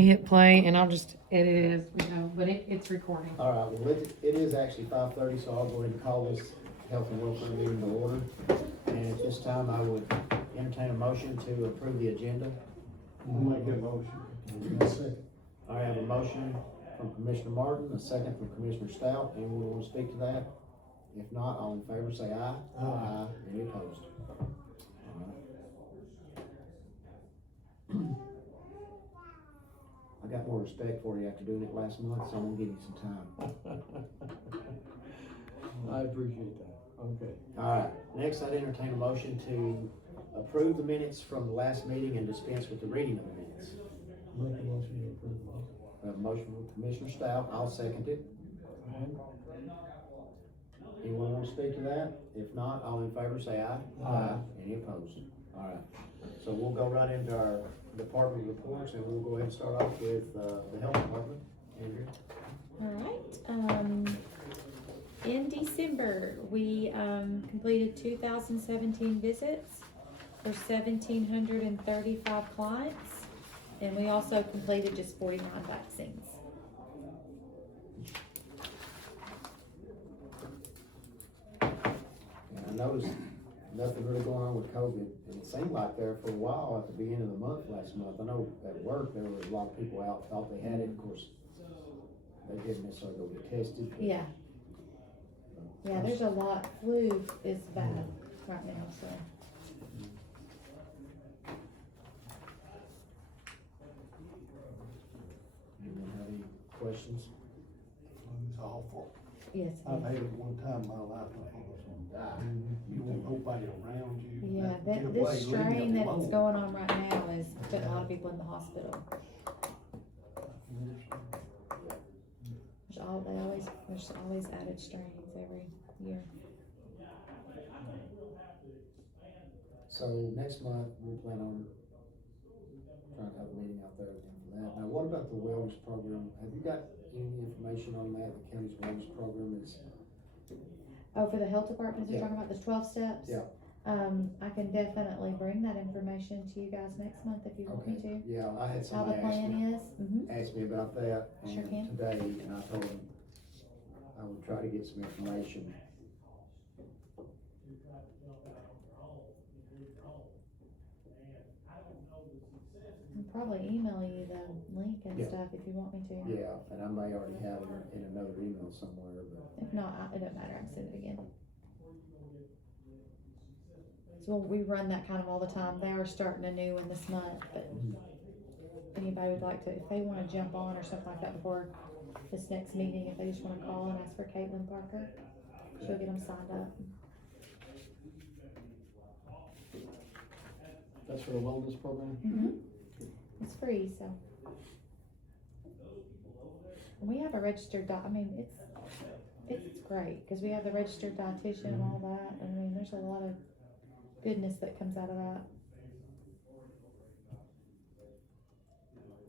hit play and I'll just edit it as we go, but it's recording. All right, well, it is actually 5:30, so I'll go ahead and call this health and welfare meeting to order. And at this time, I would entertain a motion to approve the agenda. I'll make that motion. Second. I have a motion from Commissioner Martin, a second from Commissioner Stout. Anyone want to speak to that? If not, all in favor say aye. Aye. Any opposed? All right. I got more respect for you after doing it last month, so I'm gonna give you some time. I appreciate that, okay. All right, next I'd entertain a motion to approve the minutes from the last meeting and dispense with the reading of the minutes. Make a motion to approve. I have a motion from Commissioner Stout, I'll second it. Anyone want to speak to that? If not, all in favor say aye. Aye. Any opposed? All right, so we'll go right into our department reports and we'll go ahead and start off with, the health department. Andrew? Alright, in December, we, completed 2017 visits for 1,735 clients, and we also completed just 49 vaccines. And I noticed nothing really going on with COVID, and it seemed like there for a while at the beginning of the month last month. I know at work, there were a lot of people out, thought they had it, of course, they didn't necessarily go get tested. Yeah, there's a lot, flu is bad right now, so. Anyone have any questions? It's awful. Yes. I've had it one time in my life, I thought I was gonna die. You want nobody around you. Yeah, Get away, this leave me strain that's alone. going on right now is putting a lot of people in the hospital. There's always added strains every year. So next month, we'll plan on trying to have a meeting out there again for that. Now, what about the wellness program? Have you got any information on that? The county's wellness program is, Oh, for the health department, you're Yeah. talking about the 12 steps? Yeah. I can definitely bring that information to you guys next month if you want me okay, to. yeah, I had How the somebody plan is. ask me about that Sure can. today, and I told him I would try to get some information. I'll probably email you the link and Yeah. stuff if you want me to. Yeah, and I may already have it in another email somewhere, but. If not, it doesn't matter, I can send it again. So we run that kind of all the time. They are starting a new one this month, but if anybody would like to, if they wanna jump on or something like that before this next meeting, if they just wanna call and ask for Caitlin Parker, she'll get them signed up. That's for the wellness program? It's free, so. And we have a registered I mean, it's great, cause we have the registered dietitian and all that, I mean, there's a lot of goodness that comes out of that.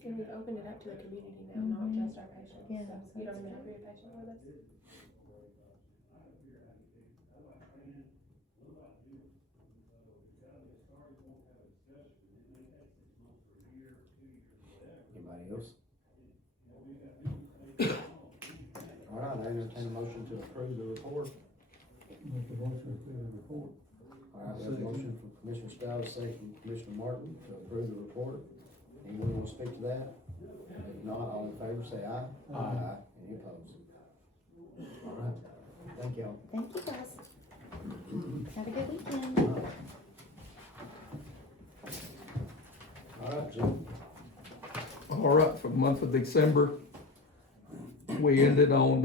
And we've opened it up to the community now, not just our patients. Yeah, So so you don't that's even have to be a patient with us. Anybody else? All right, I entertain a motion to approve the report. Make a motion to approve the report. All right, we have a motion from Commissioner Stout, a second from Commissioner Martin to approve the report. Anyone want to speak to that? If not, all in favor say aye. Aye. Any opposed? All right, thank y'all. Thank you guys. Have a good weekend. All right, Jim. All right, for the month of December, we ended on,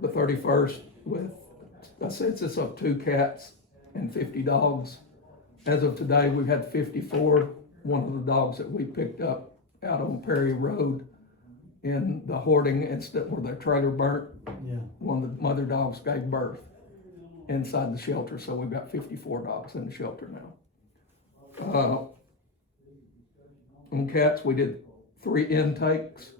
the 31st with a census of 2 cats and 50 dogs. As of today, we've had 54. One of the dogs that we picked up out on Perry Road in the hoarding incident where their trailer burnt, Yeah. one of the mother dogs gave birth inside the shelter, so we've got 54 dogs in the shelter now. On cats, we did 3 intakes,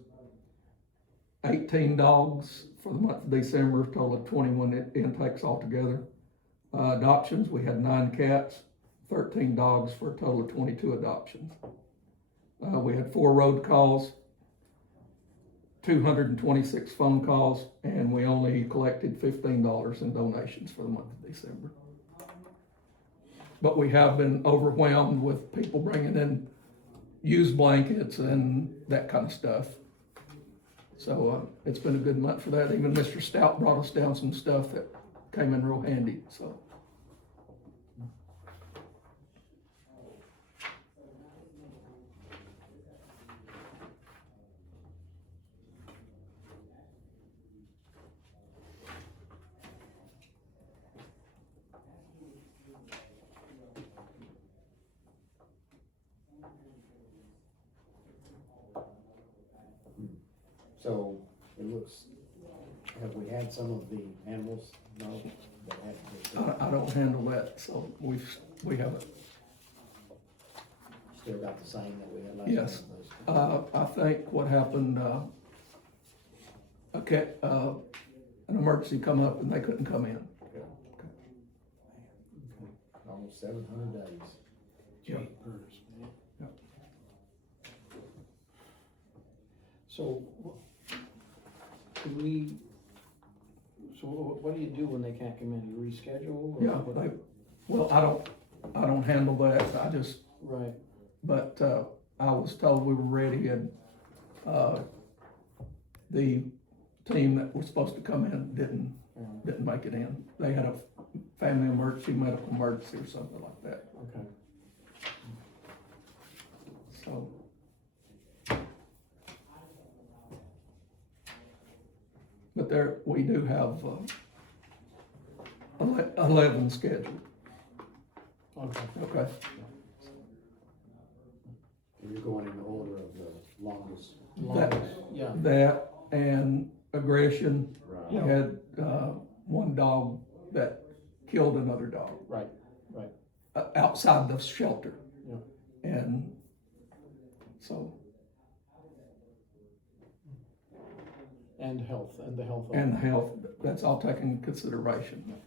18 dogs for the month of December, total of 21 intakes altogether. Adoptions, we had 9 cats, 13 dogs for a total of 22 adoptions. We had 4 road calls, 226 phone calls, and we only collected $15 in donations for the month of December. But we have been overwhelmed with people bringing in used blankets and that kind of stuff. So it's been a good month for that. Even Mr. Stout brought us down some stuff that came in real handy, so. So it looks, have we had some of the animals, no, that have, I don't handle that, so we haven't. still got the same that we had last Yes. month? I think what happened, an emergency come up and they couldn't come in. Almost 700 days. Yep. Jeepers, man. Yep. So, what do you do when they can't come in? You reschedule? Or Yeah, what? I don't handle that, Right, but I was told we were ready and, the team that was supposed to come in didn't make it in. They had a family emergency, medical emergency or something like that, okay. so. But we do have, 11 scheduled, Okay. okay? You're going in the order of the longest. Yeah, That and aggression. We Yeah. had, one dog that killed another dog. right, Outside the shelter. Yeah. And so, and health, and the health. of- and health, that's all taken into consideration.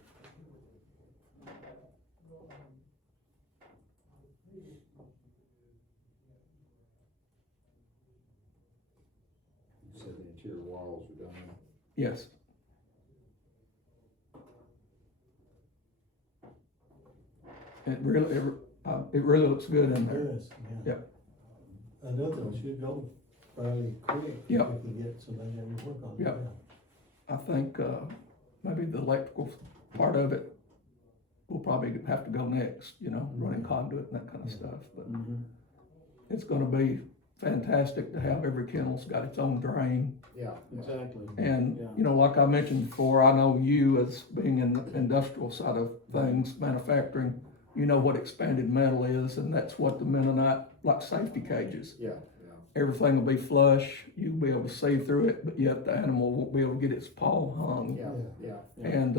You said the interior walls were done. Yes. It really looks good in there. Yes, yeah. Yep. Another one should go fairly quick. Yep. If we get somebody that will work on it. Yep. I think, maybe the electrical part of it will probably have to go next, running conduit and that kind of stuff, but Mhm. it's gonna be fantastic to have every kennel's got its own drain. Yeah. Exactly. And, Yeah. like I mentioned before, I know you as being in the industrial side of things, manufacturing, you know what expanded metal is, and that's what the Mennonite, like safety cages. Yeah, Everything will be flush, you'll be able to see through it, but yet the animal won't be able to get its paw hung. yeah. And,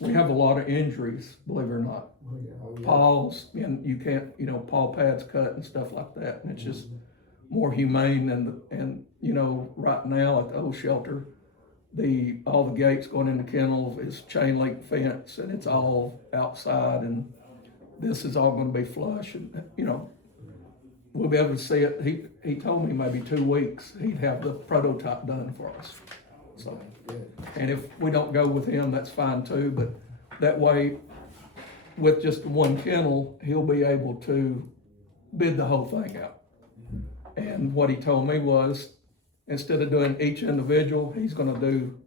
we have a lot of injuries, believe it or not. Oh, yeah. Oh, yeah. Paws, and you can't, paw pads cut and stuff like that, and it's just more humane and right now at the old shelter, all the gates going into kennels is chain link fence and it's all outside, and this is all gonna be flush and, we'll be able to see it. He told me maybe 2 weeks, he'd have the prototype done for us. So, Good. and if we don't go with him, that's fine too, but that way, with just one kennel, he'll be able to bid the whole thing out. And what he told me was, instead of doing each individual, he's gonna do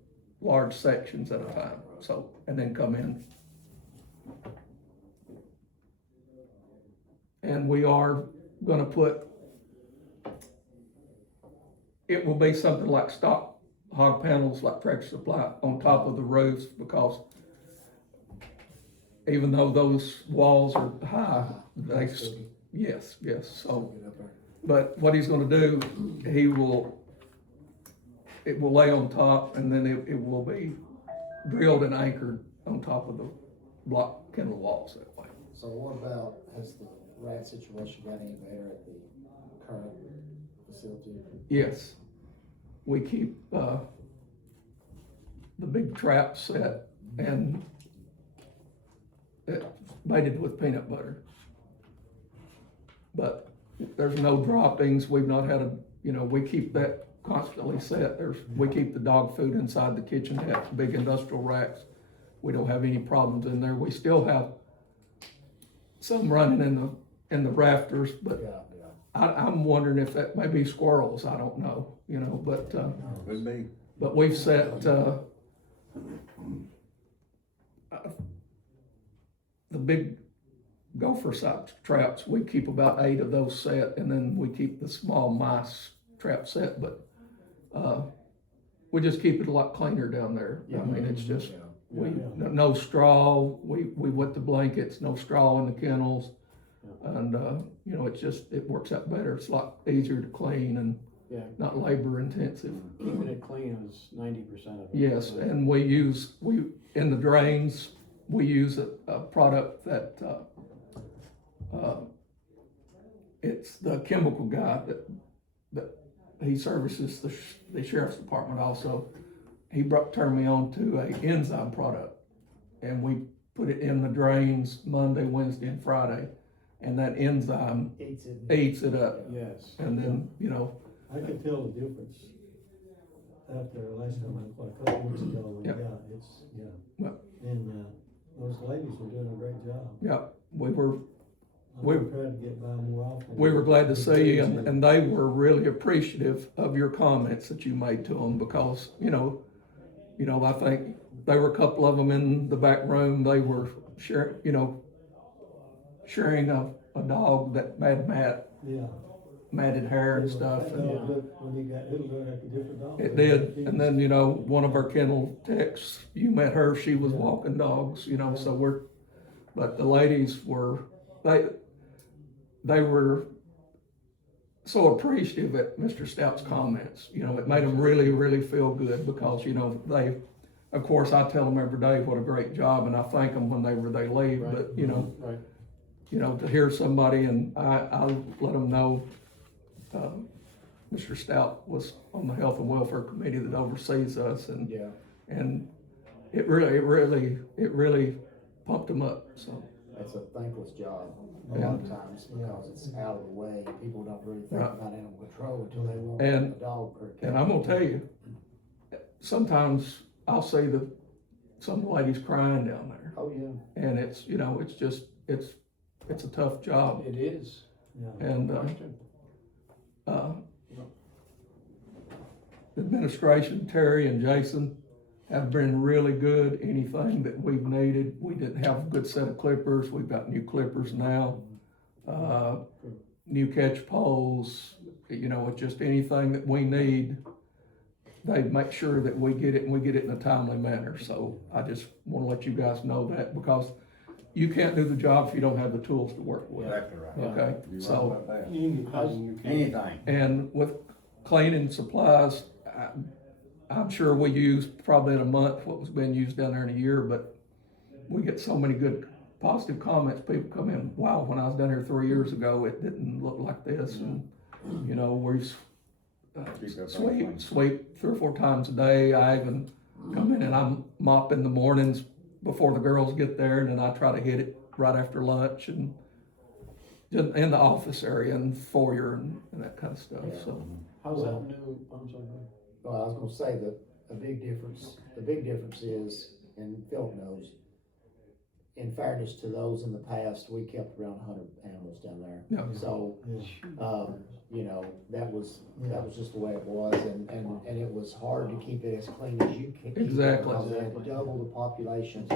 large sections at a time, so, and then come in. And we are gonna it will be something like stock hog panels like Tractor Supply on top of the roofs, because even though those walls are high, yes, so. Get up there. But what he's gonna do, it will lay on top, and then it will be drilled and anchored on top of the block kennel walls that way. So what about, has the rat situation got any better at the current facility? Yes, we keep, the big trap set and it baited with peanut butter. But there's no droppings, we've not had we keep that constantly set, we keep the dog food inside the kitchen, have big industrial racks. We don't have any problems in there, we still have some running in the rafters, but Yeah, I'm wondering if that may be squirrels, I don't know, but, Could be. but we've set, the big gopher size traps, we keep about 8 of those set, and then we keep the small mice trap set, but, we just keep it a lot cleaner down there. I mean, it's just, no straw, we wet the blankets, no straw in the kennels. And, it works out better, it's a lot easier to clean and Yeah. not labor intensive. Keeping it clean is 90% of it. Yes, and in the drains, we use a product that, it's the chemical guy that he services the sheriff's department also. He turned me on to a enzyme product, and we put it in the drains Monday, Wednesday, and Friday, and that enzyme eats it up, Yes. and then, I could tell the difference after last time a couple weeks ago, Yep. Well- and, those ladies were doing a great job. yeah, we I'm trying to get by more often. were glad to see you, and they were really appreciative of your comments that you made to them, because, I think there were a couple of them in the back room, they were sharing a dog that had Yeah. matted hair and stuff. That dog looked, when you got, it'll look like a different dog. It did, and then, one of our kennel techs, you met her, she was walking dogs, so but the ladies were, they were so appreciative at Mr. Stout's comments, it made them really, really feel good, because, they, of course, I tell them every day what a great job, and I thank them when they leave, but, Right. to hear somebody, and I let them know, Mr. Stout was on the Health and Welfare Committee that oversees us, and Yeah. it really pumped them up, so. It's a thankless job a lot of times because it's out of the way. People don't really think Right. about animal control until they want And- a dog or a cat. And I'm gonna tell you, sometimes I'll see some ladies crying down there, Oh, yeah, and it's, it's a tough job, it is. Yeah. and, No question. the administration, Terry and Jason, have been really good. Anything that we've needed, we didn't have a good set of clippers, we've got new clippers now. New catch poles, it's just anything that we need, they make sure that we get it, and we get it in a timely manner. So I just wanna let you guys know that, because you can't do the job if you don't have the tools to work with, Exactly right. okay? You're right So, about that. Anything you can. Anything. and with cleaning supplies, I'm sure we used probably in a month what was being used down there in a year, but we get so many good positive comments. People come in, wow, when I was down here 3 years ago, it didn't look like this, and, we've Keep that thing sweep 3 or 4 times a day. I even come in and I'm mopping the mornings before the girls get there, and then I try to hit it right after lunch, and just in the office area and foyer and that kind of stuff, so. How's that new, I'm sorry. Well, I was gonna say that the big difference is, and Philip knows, in fairness to those in the past, we kept around 100 animals down there. Yeah. So, that was just the way it was, and it was hard to keep it as clean as you can. Exactly. Because they had double the population.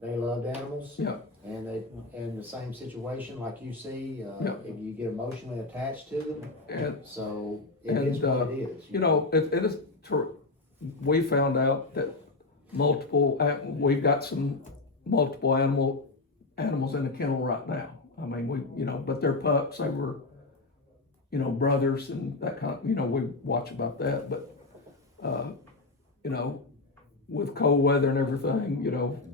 They loved animals. Yeah. And in the same situation like you see, Yeah. if you get emotionally attached to them, And, so it is what it is. it is, we found out that we've got some multiple animals in the kennel right now. I mean, but they're pups, they were, brothers and that kind of, we watch about that, but, with cold weather and everything,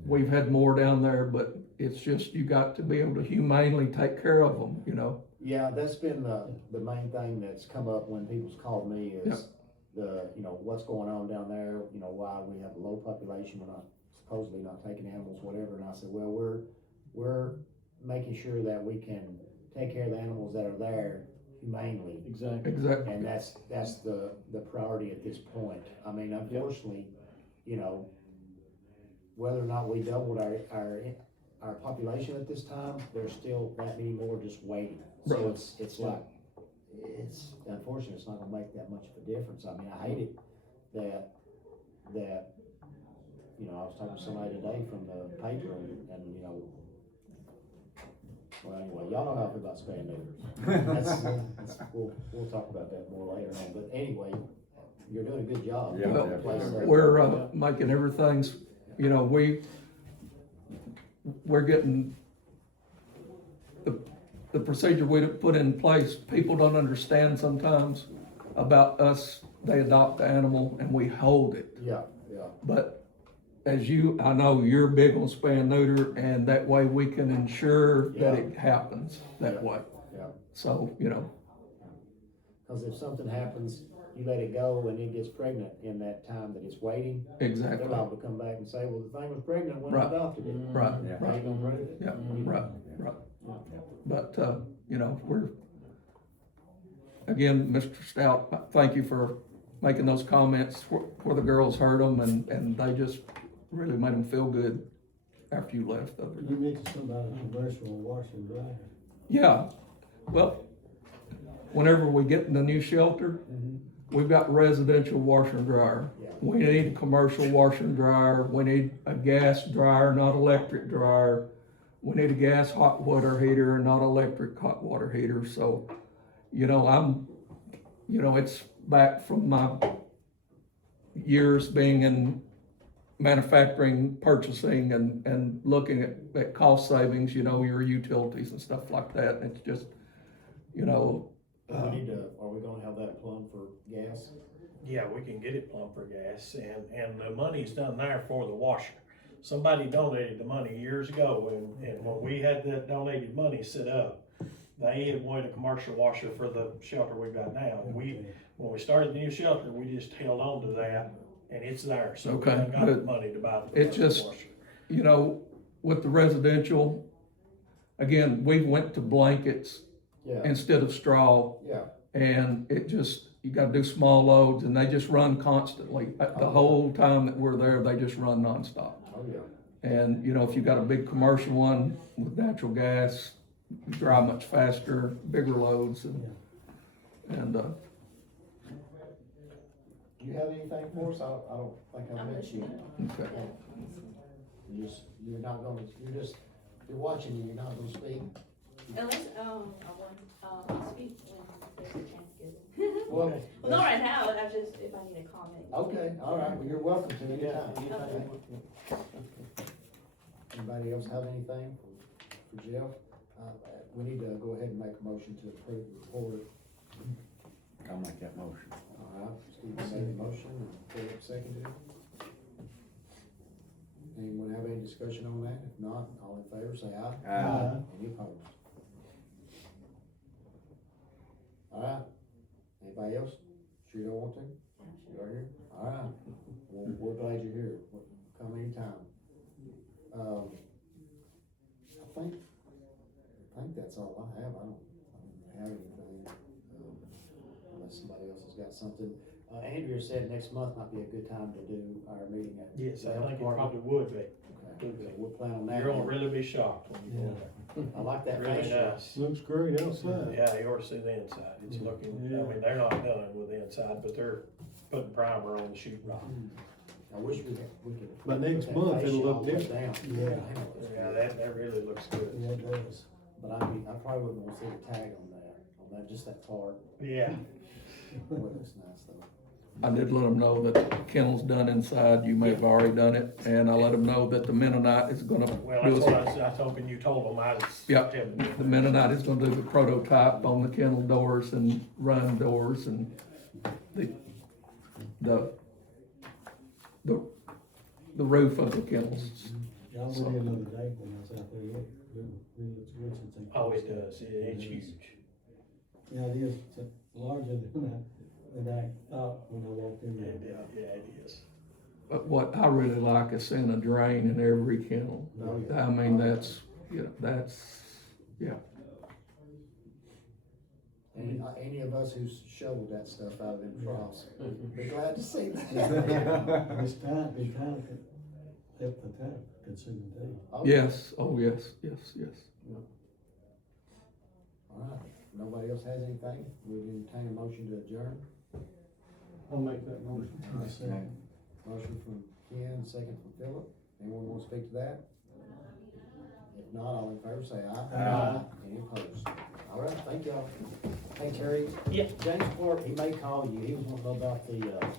we've had more down there, but it's just, you got to be able to humanely take care of them, Yeah, that's been the main thing that's come up when people's called me is what's going on down there, why we have a low population, we're not supposedly not taking animals, whatever, and I said, well, we're making sure that we can take care of the animals that are there humanely. Exactly. exactly, And that's the priority at this point. I mean, unfortunately, you know, whether or not we doubled our population at this time, there's still that many more just waiting. So Right. it's like, it's unfortunate, it's not gonna make that much of a difference. I mean, I hate it that, you know, I was talking to somebody today from the paper and, you know, well, anyway, y'all know how I feel about spay and neuter. We'll talk about that more later on, but anyway, you're doing a good job. Yeah, Well, place there. we're, making everything's, you know, we're getting the procedure we put in place, people don't understand sometimes about us, they adopt the animal and we hold it. Yeah. But as you, I know you're big on spay and neuter, and that way we can ensure that it happens that way. Yeah. So, you know, Cause if something happens, you let it go and it gets pregnant in that time that it's waiting, they're exactly, liable to come back and say, well, the thing was pregnant when I Right. adopted it. right, Yeah. How you gonna prove it? yeah, right, right. But, you know, again, Mr. Stout, thank you for making those comments where the girls heard them and they just really made them feel good after you left the other day. You mentioned something about a commercial washer and dryer. Yeah, well, whenever we get in the new shelter, we've got residential washer and dryer. Yeah. We need a commercial washer and dryer, we need a gas dryer, not electric dryer. We need a gas hot water heater, not electric hot water heater, so, you know, it's back from my years being in manufacturing, purchasing, and looking at cost savings, you know, your utilities and stuff like that, it's just, you know. We need to, are we gonna have that plumb for gas? Yeah, we can get it plumbed for gas, and the money's done there for the washer. Somebody donated the money years ago, and when we had that donated money set up, they had wanted a commercial washer for the shelter we've got now. When we started the new shelter, we just held on to that, and it's there, so we Okay, haven't got the good. money to buy the It commercial just- washer. You know, with the residential, again, we went to blankets Yeah, instead of straw, yeah, and it just, you gotta do small loads, and they just run constantly. The whole time that we're there, they just run nonstop. oh, yeah. And, you know, if you got a big commercial one with natural gas, you drive much faster, bigger loads, and, Do you have anything for us? I don't think I I'm met you. listening. okay. You're not gonna, you're watching and you're not gonna speak? Unless, I want, I'll speak when there's a chance given. Well, Well, not right now, I just, if I need a comment. okay, all right, well, you're welcome to anytime. Okay. Anybody else have anything for Jeff? We need to go ahead and make a motion to approve the report. I'll make that motion. All right, Steve made the motion and Philip seconded it. Anyone have any discussion on that? If not, all in favor, say aye. Aye. Any opposed? All right, anybody else? Sure you don't want to? You are here? All right, well, we're glad you're here, come anytime. I think that's all I have, I don't have anything, unless somebody else has got something. Andrea said next month might be a good time to do our meeting at. Yes, the I health think it department. probably would be. Okay, so we'll plan on that. You're gonna really be shocked when you go there. I like that Really fascia. nice. Looks great outside. Yeah, you ought to see the inside, it's looking, I mean, they're not done with the inside, but they're putting primer on the sheet rock. I wish we could. By next put that month, fascia it'll look all the way different. down. Yeah. Yeah, that really looks good. Yeah, it does. But I probably wouldn't want to see the tag on that, just that part. Yeah, Boy, it looks nice though. I did let them know that the kennel's done inside, you may have already done it, and I let them know that the Mennonite is gonna well, do that's what us. I was hoping you told them, I was. Yep. telling you. The Mennonite is gonna do the prototype on the kennel doors and run doors and the roof of the kennels. Yeah, I went in the other day when I was out there, really looks good since they. Oh, it does, it's huge. Yeah, it is, it's larger than I thought when I walked in there. Yeah, it is. But what I really like is seeing a drain in every kennel. Oh, yeah. I mean, that's, yeah, Any of us who's shoveled that stuff out of them troughs, be glad to see that. It's time to help the town, consuming too. Oh, Yes, oh, yes, yes, yes. All right, nobody else has anything, we entertain a motion to adjourn. I'll make that motion. Motion from Ken, second from Philip, anyone want to speak to that? If not, all in favor say aye. Aye. Any opposed? All right, thank y'all. Hey Terry. Yeah. James Clark, he may call you, he was wanting to know about the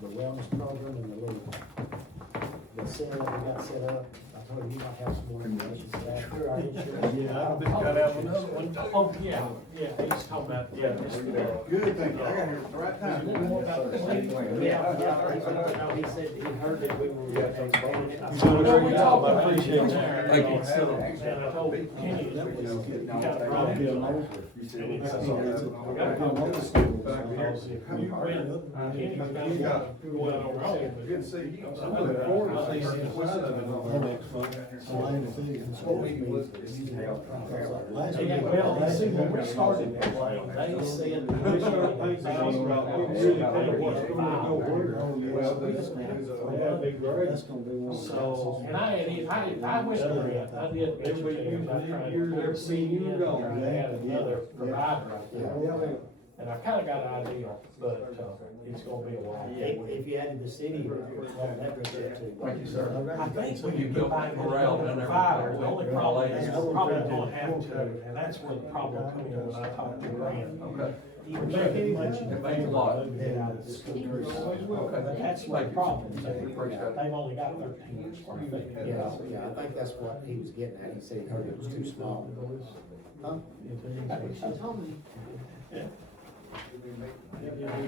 wellness program and the little, the center that we got set up. I told him you might have some more information for that. Sure, I didn't sure. Yeah, I think Gotta have another one. Oh, yeah, he's talking about, Good, thank you. I got here at the right time. Yeah, he said he heard that we were expanding it. Well, we talked about it in there. Thank you. And I told Kenny, you got a problem. And he said, I gotta come on this school because if you win, Kenny's got going on wrong. Good to see you. I'm looking forward to seeing what's up in Well, see, when we started the plane, they said, we started paying really kind of what's going on. That's gonna be one. So, and I whispered it, I did mention to him, I tried to never see you go, I had another provider out there. And I kinda got an idea, but, it's gonna be a while. If you added the city, that would too. Thank you, sir. I think when you combine corral and provider, the only problem is you're probably gonna have to, and that's where the problem comes in when I talk to Grant. Okay. It makes It makes a lot. But that's my problem, they've only got 13 square feet. Yeah, I think that's what he was getting at, he said he heard it was too small. Huh? That's what she told me.